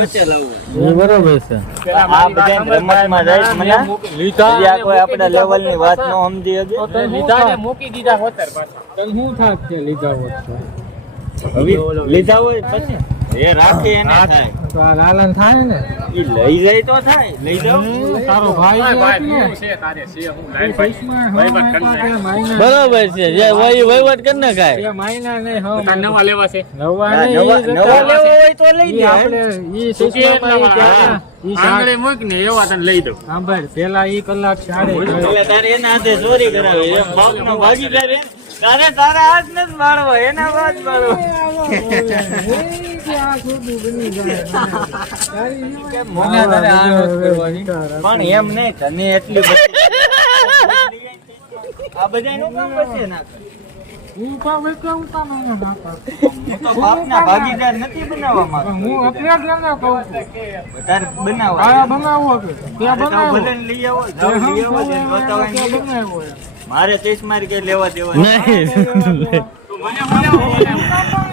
વચ્ચે લાવવું. એ બરોબર છે. આ બધા રમતમાં જાય મને લીધા કોઈ આપણા લેવલની વાત ન સમજી શકે. લીધા ને મૂકી દીધા હોતર પાછા. તને શું થાક છે લીધા હોત તો? હવે લીધા હોય પછી એ રાખી એને થાય તો આ લાલન થાય ને ઈ લઈ જાય તો થાય લઈ જાવ તારો ભાઈ છે તારે છે હું લાઈન ભાઈ બરોબર છે જે વહીવટ કરી ને કાય મહિના ને નવા લેવા છે નવા નવા લેવો હોય તો લઈ દે આપણે ઈ સુષ્મા આંગળે મૂક ને એવા તને લઈ દઉં. સાંભળ પેલા ઈ કલાક સાડે એટલે તારે એના હાથે ચોરી કરાવી એમ બાપનો ભાગીદાર એ. તારે તારા હાથ નથી મારવો એના વાત મારવો. પણ એમ નહીં તને એટલી બધી આ બધા નું કામ પછી નાખે. હું તો બાપના ભાગીદાર નથી બનાવવા માંગતો. તારે બનાવવા ભલે લઈ આવો જાઓ લઈ આવો જે જોતા હોય ને લઈ આવો. મારે 30 મારી કે લેવા દેવા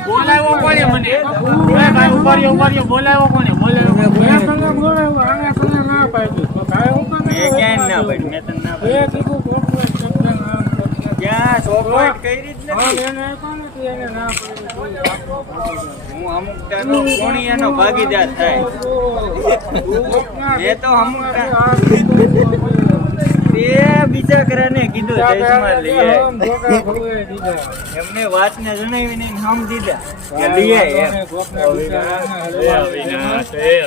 બોલાવો કોને મને ભાઈ ઉભાર્યો બોલાવો કોને બોલાવો મેં ક્યાંય ના પાડી મેં તને ના પાડી ક્યાં ચોકલેટ કરી જ નથી. હું અમુક ટાઈમ કોણિયાનો ભાગીદાર થાય એ તો અમુક એ બીજા કરાને કીધું ચશ્મા લઈ આય. એમને વાતને જણાવીને નામ દીધા કે લઈ આય એમ.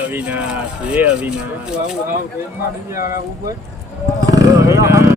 અવિનાશ